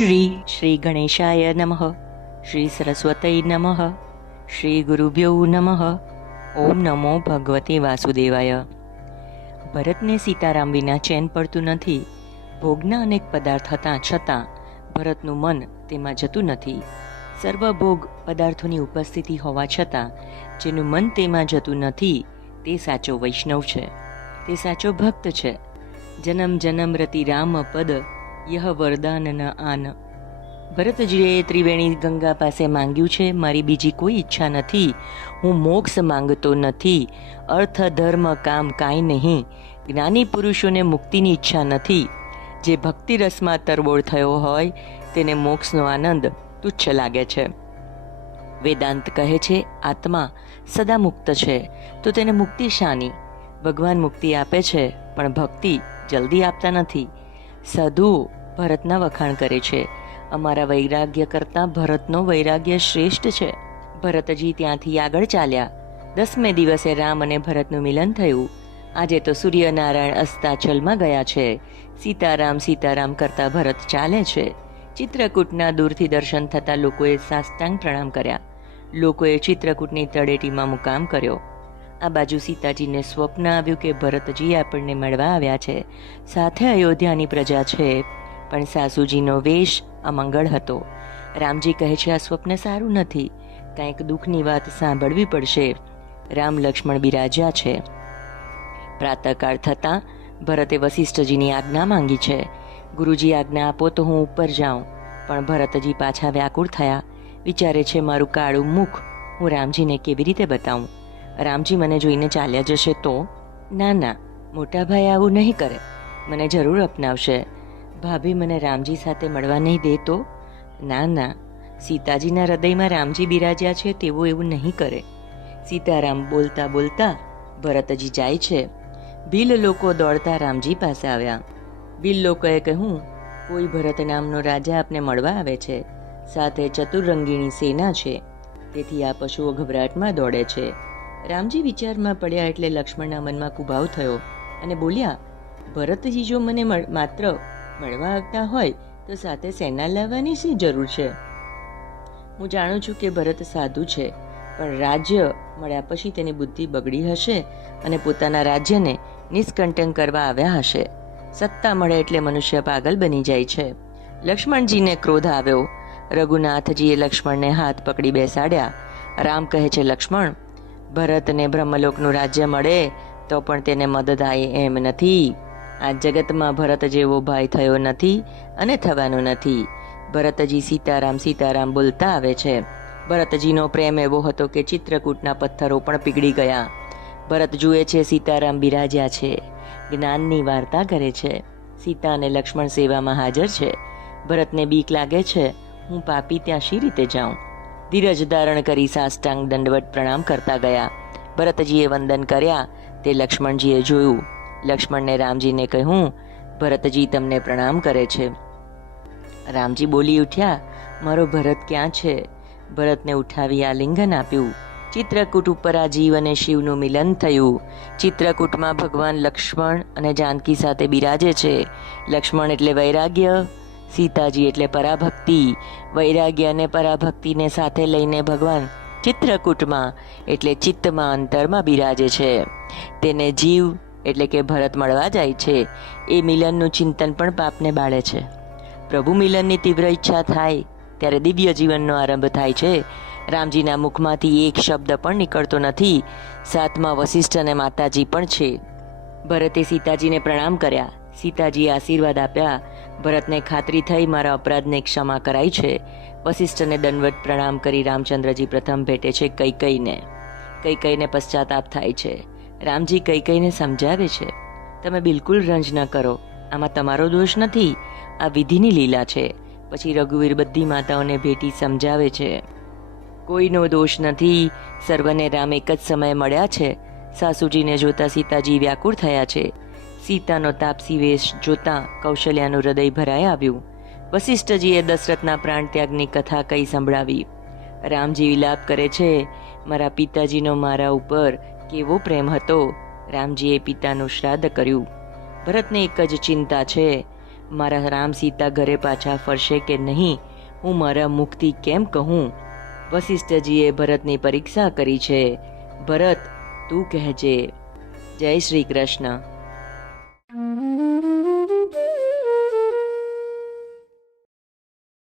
શ્રી શ્રી ગણેશાય નમઃ શ્રી સરસ્વતય નમઃ શ્રી ગુરુભ્યો નમઃ ઓમ નમો ભગવતે વાસુદેવાય ભરતને સીતારામ વિના ચેન પડતું નથી, ભોગના અનેક પદાર્થ હતા છતાં ભરતનું મન તેમાં જતું નથી. સર્વભોગ પદાર્થોની ઉપસ્થિતિ હોવા છતાં જેનું મન તેમાં જતું નથી, તે સાચો વૈષ્ણવ છે. તે સાચો ભક્ત છે. જન્મ જન્મ રતિ રામ પદ યહ વરદાન ન આન. ભરતજીએ ત્રિવેણી ગંગા પાસે માંગ્યું છે, મારી બીજી કોઈ ઈચ્છા નથી. હું મોક્ષ માંગતો નથી. અર્થ, ધર્મ, કામ કાંઈ નહીં. જ્ઞાની પુરુષોને મુક્તિની ઈચ્છા નથી. જે ભક્તિ રસમાં તરબોળ થયો હોય, તેને મોક્ષનો આનંદ તુચ્છ લાગે છે. વેદાંત કહે છે, આત્મા સદા મુક્ત છે. તો તેને મુક્તિ શાની? ભગવાન મુક્તિ આપે છે, પણ ભક્તિ જલ્દી આપતા નથી. સાધુઓ ભરતના વખાણ કરે છે. અમારા વૈરાગ્ય કરતાં ભરતનો વૈરાગ્ય શ્રેષ્ઠ છે. ભરતજી ત્યાંથી આગળ ચાલ્યા. દસમે દિવસે રામ અને ભરતનું મિલન થયું. આજે તો સૂર્યનારાયણ અસ્તાચલમાં ગયા છે. સીતારામ સીતારામ કરતા ભરત ચાલે છે. ચિત્રકૂટના દૂરથી દર્શન થતાં લોકોએ સાષ્ટાંગ પ્રણામ કર્યા. લોકોએ ચિત્રકૂટની તળેટીમાં મુકામ કર્યો. આ બાજુ સીતાજીને સ્વપ્ન આવ્યું કે ભરતજી આપણને મળવા આવ્યા છે. સાથે અયોધ્યાની પ્રજા છે. પણ સાસુજીનો વેશ અમંગળ હતો. રામજી કહે છે, આ સ્વપ્ન સારું નથી. કાંઈક દુઃખની વાત સાંભળવી પડશે. રામ લક્ષ્મણ બિરાજ્યા છે. પ્રાતઃકાળ થતાં ભરતે વશિષ્ઠજીની આજ્ઞા માંગી છે. ગુરુજી, આજ્ઞા આપો તો હું ઉપર જાઉં. પણ ભરતજી પાછા વ્યાકુળ થયા. વિચારે છે, મારું કાળું મુખ હું રામજીને કેવી રીતે બતાવું? રામજી મને જોઈને ચાલ્યા જશે તો? ના ના, મોટા ભાઈ આવું નહીં કરે. મને જરૂર અપનાવશે. ભાભી મને રામજી સાથે મળવા નહીં દે તો? ના ના. સીતાજીના હૃદયમાં રામજી બિરાજ્યા છે તેવું એવું નહીં કરે. સીતારામ બોલતા બોલતા ભરતજી જાય છે. ભીલ લોકો દોડતા રામજી પાસે આવ્યા. ભીલ લોકોએ કહ્યું, કોઈ ભરત નામનો રાજા આપને મળવા આવે છે. સાથે ચતુરંગીણી સેના છે. તેથી આ પશુઓ ગભરાટમાં દોડે છે. રામજી વિચારમાં પડ્યા એટલે લક્ષ્મણના મનમાં કુભાવ થયો અને બોલ્યા, ભરતજી જો મને માત્ર મળવા આવતા હોય, તો સાથે સેના લાવવાની શી જરૂર છે? હું જાણું છું કે ભરત સાધુ છે, પણ રાજ્ય મળ્યા પછી તેની બુદ્ધિ બગડી હશે અને પોતાના રાજ્યને નિષ્કંટન કરવા આવ્યા હશે. સત્તા મળે એટલે મનુષ્ય પાગલ બની જાય છે. લક્ષ્મણજીને ક્રોધ આવ્યો. રઘુનાથજીએ લક્ષ્મણને હાથ પકડી બેસાડ્યા. રામ કહે છે, લક્ષ્મણ, ભરતને બ્રહ્મલોકનું રાજ્ય મળે તો પણ તેને મદદ આવે એમ નથી. આ જગતમાં ભરત જેવો ભાઈ થયો નથી અને થવાનો નથી. ભરતજી સીતારામ સીતારામ બોલતા આવે છે. ભરતજીનો પ્રેમ એવો હતો કે ચિત્રકૂટના પથ્થરો પણ પીગળી ગયા. ભરત જુએ છે સીતારામ બિરાજ્યા છે. જ્ઞાનની વાર્તા કરે છે. સીતા અને લક્ષ્મણ સેવામાં હાજર છે. ભરતને બીક લાગે છે, હું પાપી ત્યાં શી રીતે જાઉં? ધીરજ ધારણ કરી સાષ્ટાંગ દંડવટ પ્રણામ કરતા ગયા. ભરતજીએ વંદન કર્યા, તે લક્ષ્મણજીએ જોયું. લક્ષ્મણને રામજીને કહ્યું, ભરતજી તમને પ્રણામ કરે છે. રામજી બોલી ઉઠ્યા, મારો ભરત ક્યાં છે? ભરતને ઉઠાવી આલિંગન આપ્યું. ચિત્રકૂટ ઉપર આ જીવ અને શિવનું મિલન થયું. ચિત્રકૂટમાં ભગવાન લક્ષ્મણ અને જાનકી સાથે બિરાજે છે. લક્ષ્મણ એટલે વૈરાગ્ય, સીતાજી એટલે પરાભક્તિ. વૈરાગ્ય અને પરાભક્તિને સાથે લઈને ભગવાન ચિત્રકૂટમાં એટલે ચિત્તમાં અંતરમાં બિરાજે છે. તેને જીવ એટલે કે ભરત મળવા જાય છે. એ મિલનનું ચિંતન પણ પાપને બાળે છે. પ્રભુ મિલનની તીવ્ર ઈચ્છા થાય, ત્યારે દિવ્ય જીવનનો આરંભ થાય છે. રામજીના મુખમાંથી એક શબ્દ પણ નીકળતો નથી. સાતમાં વશિષ્ઠ અને માતાજી પણ છે. ભરતે સીતાજીને પ્રણામ કર્યા. સીતાજીએ આશીર્વાદ આપ્યા. ભરતને ખાતરી થઈ મારા અપરાધને ક્ષમા કરાઈ છે. વશિષ્ઠને દંડવત પ્રણામ કરી રામચંદ્રજી પ્રથમ ભેટે છે કૈકઈને કૈકઈને પશ્ચાતાપ થાય છે. રામજી કઈ કઈને સમજાવે છે. તમે બિલકુલ રંજ ન કરો. આમાં તમારો દોષ નથી. આ વિધિની લીલા છે. પછી રઘુવીર બધી માતાઓને ભેટી સમજાવે છે. કોઈનો દોષ નથી. સર્વને રામ એક જ સમયે મળ્યા છે. સાસુજીને જોતા સીતાજી વ્યાકુળ થયા છે. સીતાનો તાપસી વેશ જોતા કૌશલ્યાનું હૃદય ભરાઈ આવ્યું. વશિષ્ઠજીએ દશરથના પ્રાણ ત્યાગની કથા કઈ સંભળાવી. રામજી વિલાપ કરે છે, મારા પિતાજીનો મારા ઉપર કેવો પ્રેમ હતો. રામજીએ પિતાનું શ્રાદ્ધ કર્યું. ભરતને એક જ ચિંતા છે. મારા રામ સીતા ઘરે પાછા ફરશે કે નહીં, હું મારા મુખથી કેમ કહું? વશિષ્ઠજીએ ભરતની પરીક્ષા કરી છે. ભરત, તું કહેજે. જય શ્રી કૃષ્ણ.